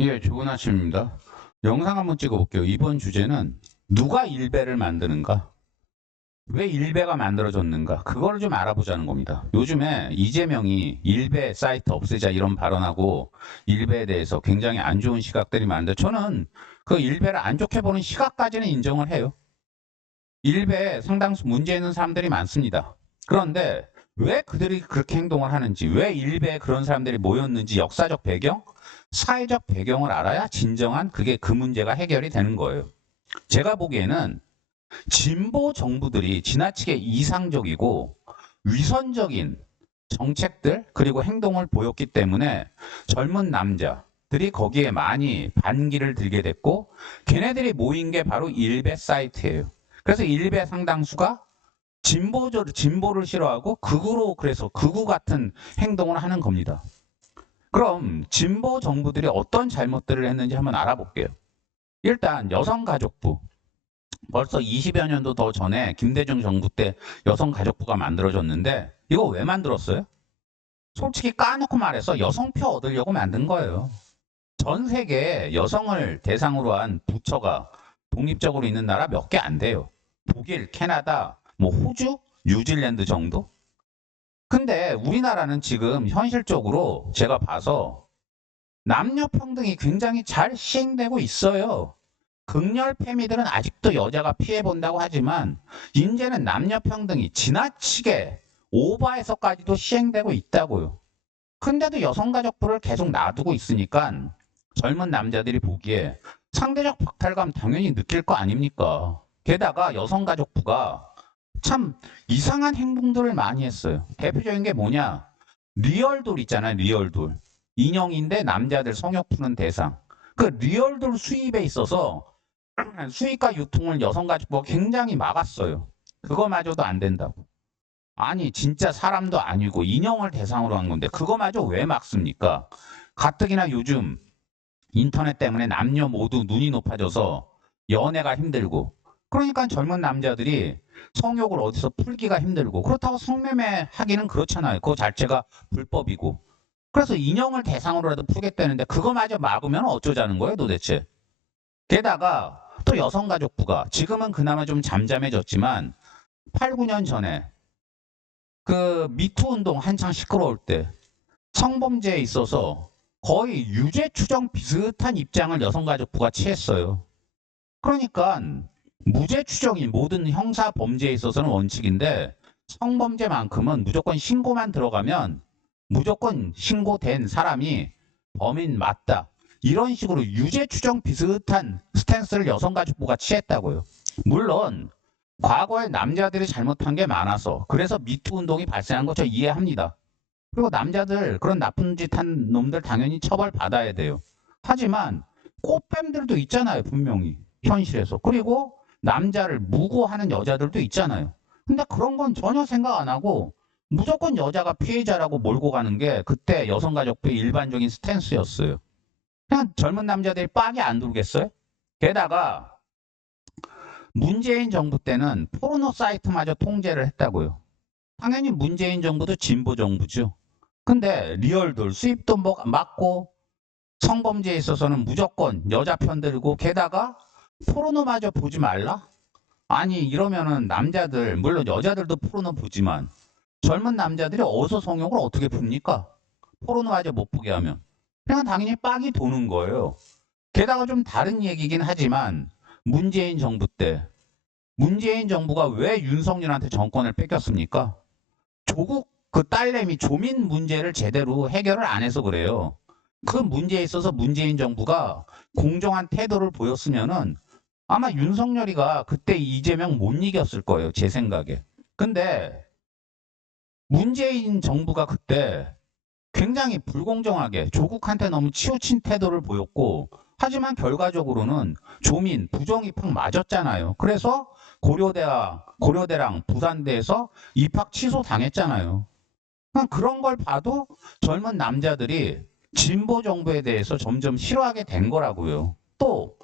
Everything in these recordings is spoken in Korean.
예, 좋은 아침입니다. 영상 한번 찍어볼게요. 이번 주제는 누가 일배를 만드는가? 왜 일배가 만들어졌는가? 그거를 좀 알아보자는 겁니다. 요즘에 이재명이 일배 사이트 없애자 이런 발언하고 일배에 대해서 굉장히 안 좋은 시각들이 많은데 저는 그 일배를 안 좋게 보는 시각까지는 인정을 해요. 일배에 상당수 문제 있는 사람들이 많습니다. 그런데 왜 그들이 그렇게 행동을 하는지, 왜 일배에 그런 사람들이 모였는지 역사적 배경, 사회적 배경을 알아야 진정한 그게 그 문제가 해결이 되는 거예요. 제가 보기에는 진보 정부들이 지나치게 이상적이고 위선적인 정책들 그리고 행동을 보였기 때문에 젊은 남자들이 거기에 많이 반기를 들게 됐고 걔네들이 모인 게 바로 일베 사이트예요. 그래서 일베 상당수가 진보를 싫어하고 극우로 그래서 극우 같은 행동을 하는 겁니다. 그럼 진보 정부들이 어떤 잘못들을 했는지 한번 알아볼게요. 일단 여성가족부. 벌써 20여 년도 더 전에 김대중 정부 때 여성가족부가 만들어졌는데 이거 왜 만들었어요? 솔직히 까놓고 말해서 여성표 얻으려고 만든 거예요. 전 세계에 여성을 대상으로 한 부처가 독립적으로 있는 나라 몇 개 안 돼요. 독일, 캐나다, 뭐 호주, 뉴질랜드 정도? 근데 우리나라는 지금 현실적으로 제가 봐서 남녀 평등이 굉장히 잘 시행되고 있어요. 극렬 페미들은 아직도 여자가 피해본다고 하지만 이제는 남녀 평등이 지나치게 오버해서까지도 시행되고 있다고요. 근데도 여성가족부를 계속 놔두고 있으니까 젊은 남자들이 보기에 상대적 박탈감 당연히 느낄 거 아닙니까? 게다가 여성가족부가 참 이상한 행동들을 많이 했어요. 대표적인 게 뭐냐? 리얼돌 있잖아요, 리얼돌. 인형인데 남자들 성욕 푸는 대상. 그 리얼돌 수입에 있어서 수입과 유통을 여성가족부가 굉장히 막았어요. 그거마저도 안 된다고. 아니 진짜 사람도 아니고 인형을 대상으로 한 건데 그거마저 왜 막습니까? 가뜩이나 요즘 인터넷 때문에 남녀 모두 눈이 높아져서 연애가 힘들고 그러니까 젊은 남자들이 성욕을 어디서 풀기가 힘들고 그렇다고 성매매 하기는 그렇잖아요. 그거 자체가 불법이고 그래서 인형을 대상으로라도 풀겠다는데 그거마저 막으면 어쩌자는 거예요 도대체. 게다가 또 여성가족부가 지금은 그나마 좀 잠잠해졌지만 8, 9년 전에 그 미투 운동 한창 시끄러울 때 성범죄에 있어서 거의 유죄 추정 비슷한 입장을 여성가족부가 취했어요. 그러니까 무죄 추정이 모든 형사 범죄에 있어서는 원칙인데 성범죄만큼은 무조건 신고만 들어가면 무조건 신고된 사람이 범인 맞다. 이런 식으로 유죄 추정 비슷한 스탠스를 여성가족부가 취했다고요. 물론 과거에 남자들이 잘못한 게 많아서 그래서 미투 운동이 발생한 거 저 이해합니다. 그리고 남자들 그런 나쁜 짓 한 놈들 당연히 처벌받아야 돼요. 하지만 꽃뱀들도 있잖아요, 분명히. 현실에서. 그리고 남자를 무고하는 여자들도 있잖아요. 근데 그런 건 전혀 생각 안 하고 무조건 여자가 피해자라고 몰고 가는 게 그때 여성가족부의 일반적인 스탠스였어요. 그냥 젊은 남자들이 빡이 안 돌겠어요? 게다가 문재인 정부 때는 포르노 사이트마저 통제를 했다고요. 당연히 문재인 정부도 진보 정부죠. 근데 리얼돌 수입도 막고 성범죄에 있어서는 무조건 여자 편 들고 게다가 포르노마저 보지 말라? 아니 이러면은 남자들 물론 여자들도 포르노 보지만 젊은 남자들이 어디서 성욕을 어떻게 풉니까? 포르노마저 못 보게 하면 그냥 당연히 빡이 도는 거예요. 게다가 좀 다른 얘기긴 하지만 문재인 정부 때 문재인 정부가 왜 윤석열한테 정권을 뺏겼습니까? 조국 그 딸내미 조민 문제를 제대로 해결을 안 해서 그래요. 그 문제에 있어서 문재인 정부가 공정한 태도를 보였으면은 아마 윤석열이가 그때 이재명 못 이겼을 거예요. 제 생각에. 근데 문재인 정부가 그때 굉장히 불공정하게 조국한테 너무 치우친 태도를 보였고 하지만 결과적으로는 조민 부정 입학 맞았잖아요. 그래서 고려대랑 부산대에서 입학 취소 당했잖아요. 그런 걸 봐도 젊은 남자들이 진보 정부에 대해서 점점 싫어하게 된 거라고요. 또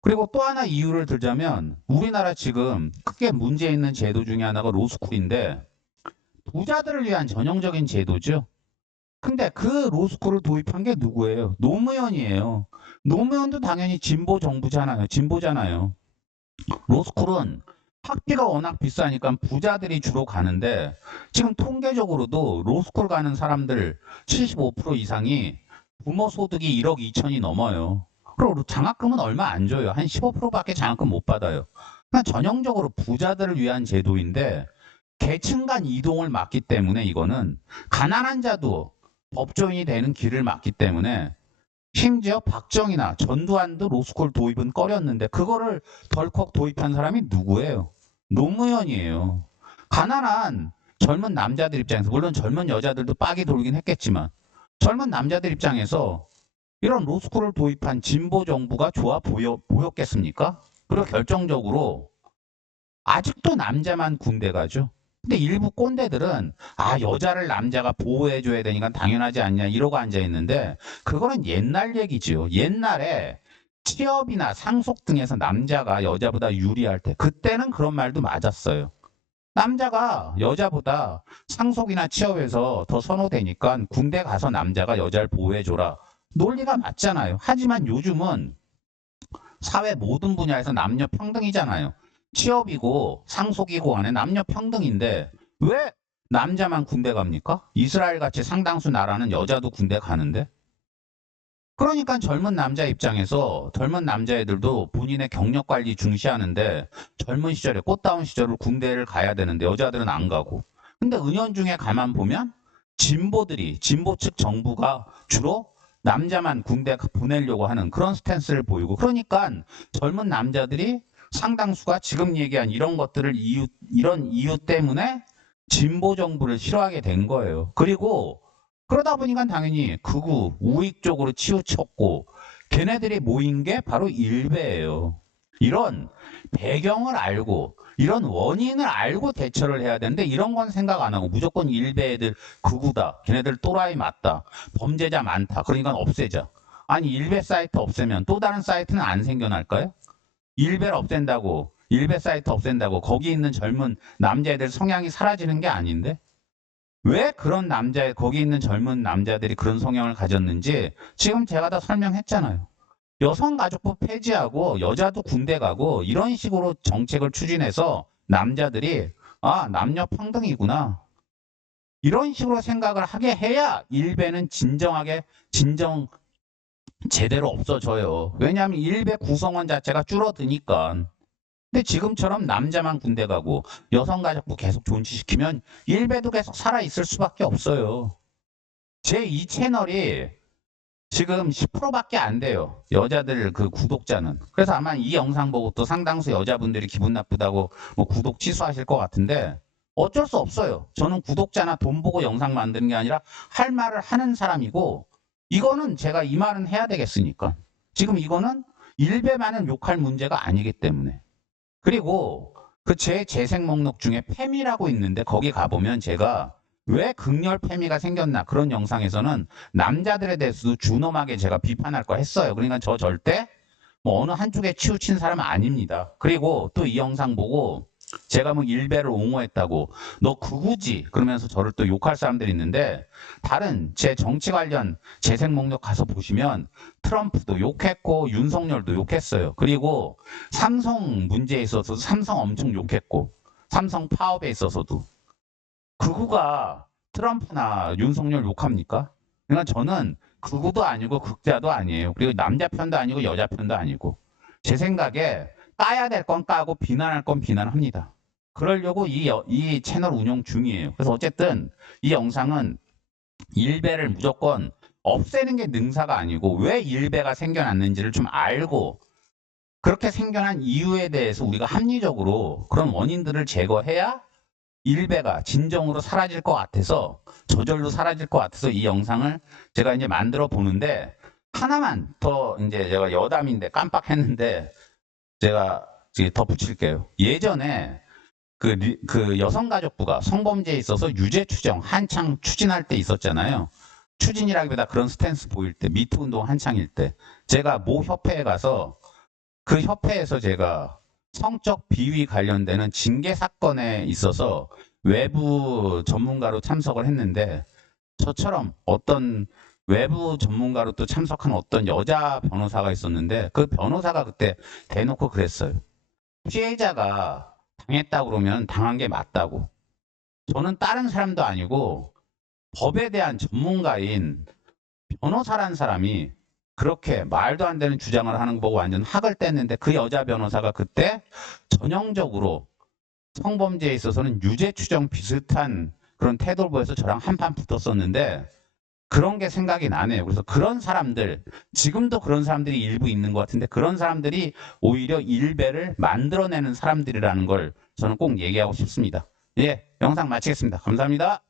그리고 또 하나 이유를 들자면 우리나라 지금 크게 문제 있는 제도 중에 하나가 로스쿨인데 부자들을 위한 전형적인 제도죠. 근데 그 로스쿨을 도입한 게 누구예요? 노무현이에요. 노무현도 당연히 진보잖아요. 로스쿨은 학비가 워낙 비싸니까 부자들이 주로 가는데 지금 통계적으로도 로스쿨 가는 사람들 75% 이상이 부모 소득이 1억 2천이 넘어요. 그리고 장학금은 얼마 안 줘요. 한 15%밖에 장학금 못 받아요. 그냥 전형적으로 부자들을 위한 제도인데 계층 간 이동을 막기 때문에 이거는 가난한 자도 법조인이 되는 길을 막기 때문에 심지어 박정희나 전두환도 로스쿨 도입은 꺼렸는데 그거를 덜컥 도입한 사람이 누구예요? 노무현이에요. 가난한 젊은 남자들 입장에서 물론 젊은 여자들도 빡이 돌긴 했겠지만 젊은 남자들 입장에서 이런 로스쿨을 도입한 진보 정부가 좋아 보였겠습니까? 그리고 결정적으로 아직도 남자만 군대 가죠. 근데 일부 꼰대들은 여자를 남자가 보호해줘야 되니까 당연하지 않냐 이러고 앉아있는데 그거는 옛날 얘기지요. 옛날에 취업이나 상속 등에서 남자가 여자보다 유리할 때 그때는 그런 말도 맞았어요. 남자가 여자보다 상속이나 취업에서 더 선호되니까 군대 가서 남자가 여자를 보호해줘라. 논리가 맞잖아요. 하지만 요즘은 사회 모든 분야에서 남녀 평등이잖아요. 취업이고 상속이고 간에 남녀 평등인데 왜 남자만 군대 갑니까? 이스라엘 같이 상당수 나라는 여자도 군대 가는데. 그러니까 젊은 남자 입장에서 젊은 남자애들도 본인의 경력 관리 중시하는데 젊은 시절에 꽃다운 시절을 군대를 가야 되는데 여자들은 안 가고. 근데 은연중에 가만 보면 진보 측 정부가 주로 남자만 군대 보내려고 하는 그런 스탠스를 보이고 그러니까 젊은 남자들이 상당수가 지금 얘기한 이런 이유 때문에 진보 정부를 싫어하게 된 거예요. 그리고 그러다 보니까 당연히 극우, 우익 쪽으로 치우쳤고 걔네들이 모인 게 바로 일베예요. 이런 배경을 알고 이런 원인을 알고 대처를 해야 되는데 이런 건 생각 안 하고 무조건 일베 애들 극우다. 걔네들 또라이 맞다. 범죄자 많다. 그러니까 없애자. 아니 일베 사이트 없애면 또 다른 사이트는 안 생겨날까요? 일베를 없앤다고 일베 사이트 없앤다고 거기 있는 젊은 남자애들 성향이 사라지는 게 아닌데 왜 그런 거기 있는 젊은 남자들이 그런 성향을 가졌는지 지금 제가 다 설명했잖아요. 여성가족부 폐지하고 여자도 군대 가고 이런 식으로 정책을 추진해서 남자들이 남녀 평등이구나. 이런 식으로 생각을 하게 해야 일베는 진정 제대로 없어져요. 왜냐하면 일베 구성원 자체가 줄어드니까. 근데 지금처럼 남자만 군대 가고 여성가족부 계속 존치시키면 일베도 계속 살아있을 수밖에 없어요. 제 이 채널이 지금 10%밖에 안 돼요. 여자들 그 구독자는. 그래서 아마 이 영상 보고 또 상당수 여자분들이 기분 나쁘다고 뭐 구독 취소하실 것 같은데 어쩔 수 없어요. 저는 구독자나 돈 보고 영상 만드는 게 아니라 할 말을 하는 사람이고 이거는 제가 이 말은 해야 되겠으니까. 지금 이거는 일베만을 욕할 문제가 아니기 때문에. 그리고 그 제 재생 목록 중에 페미라고 있는데 거기 가보면 제가 왜 극렬 페미가 생겼나 그런 영상에서는 남자들에 대해서도 준엄하게 제가 비판할 거 했어요. 그러니까 저 절대 뭐 어느 한쪽에 치우친 사람은 아닙니다. 그리고 또 이 영상 보고 제가 뭐 일베를 옹호했다고 너 극우지 그러면서 저를 또 욕할 사람들이 있는데 다른 제 정치 관련 재생 목록 가서 보시면 트럼프도 욕했고 윤석열도 욕했어요. 그리고 삼성 문제에 있어서 삼성 엄청 욕했고 삼성 파업에 있어서도 극우가 트럼프나 윤석열 욕합니까? 그러니까 저는 극우도 아니고 극자도 아니에요. 그리고 남자 편도 아니고 여자 편도 아니고 제 생각에 까야 될 건 까고 비난할 건 비난합니다. 그러려고 이 채널 운영 중이에요. 그래서 어쨌든 이 영상은 일베를 무조건 없애는 게 능사가 아니고 왜 일베가 생겨났는지를 좀 알고 그렇게 생겨난 이유에 대해서 우리가 합리적으로 그런 원인들을 제거해야 일베가 진정으로 사라질 것 같아서 저절로 사라질 것 같아서 이 영상을 제가 이제 만들어 보는데 하나만 더 이제 제가 여담인데 깜빡했는데 제가 덧붙일게요. 예전에 그 여성가족부가 성범죄에 있어서 유죄 추정 한창 추진할 때 있었잖아요. 추진이라기보다 그런 스탠스 보일 때 미투 운동 한창일 때 제가 모 협회에 가서 그 협회에서 제가 성적 비위 관련되는 징계 사건에 있어서 외부 전문가로 참석을 했는데 저처럼 어떤 외부 전문가로 또 참석한 어떤 여자 변호사가 있었는데 그 변호사가 그때 대놓고 그랬어요. 피해자가 당했다고 그러면 당한 게 맞다고. 저는 다른 사람도 아니고 법에 대한 전문가인 변호사란 사람이 그렇게 말도 안 되는 주장을 하는 거 보고 완전 학을 뗐는데 그 여자 변호사가 그때 전형적으로 성범죄에 있어서는 유죄 추정 비슷한 그런 태도를 보여서 저랑 한판 붙었었는데 그런 게 생각이 나네요. 그래서 그런 사람들, 지금도 그런 사람들이 일부 있는 것 같은데 그런 사람들이 오히려 일배를 만들어내는 사람들이라는 걸 저는 꼭 얘기하고 싶습니다. 예, 영상 마치겠습니다. 감사합니다.